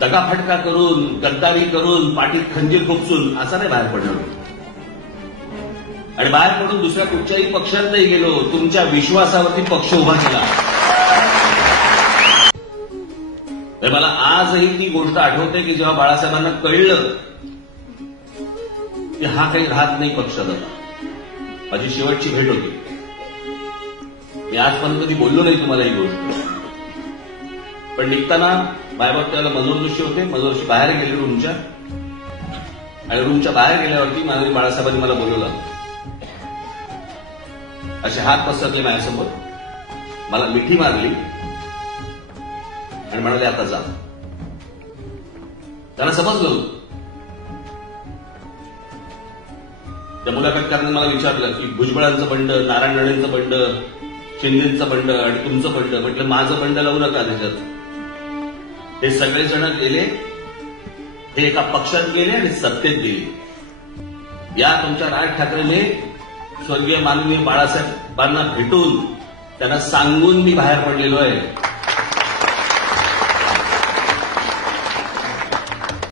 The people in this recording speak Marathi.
दगाफटका करून, गद्दारी करून, पाठीत खंजीर खुपसून असा नाही बाहेर पडणार. आणि बाहेर पडून दुसऱ्या कुठच्याही पक्षात नाही गेलो. तुमच्या विश्वासावरती पक्ष उभा केला. तर मला आजही ती गोष्ट आठवते की जेव्हा बाळासाहेबांना कळलं की हा काही राहत नाही पक्षात आता. माझी शेवटची भेट होती. मी आजपर्यंत कधी बोललो नाही तुम्हाला ही गोष्ट. पण निघताना बायबाब त्याला मनोहरदोशी होते. मनोहरदोशी बाहेर गेले रूमच्या. आणि रूमच्या बाहेर गेल्यावरती माननीय बाळासाहेबांनी मला बोलवलं. असे हात पसरले माझ्यासमोर, मला मिठी मारली आणि म्हणाले आता जा. त्यांना समजलं. त्या मुलाखतकारांनी मला विचारलं की भुजबळांचं बंड, नारायण राणेंचं बंड, शिंदेचं बंड आणि तुमचं बंड. म्हटलं माझं बंड लावू नका त्याच्यात. हे सगळेजण गेले, हे एका पक्षात गेले आणि सत्तेत गेले. या तुमच्या राज ठाकरेने स्वर्गीय माननीय बाळासाहेबांना भेटून त्यांना सांगून मी बाहेर पडलेलो आहे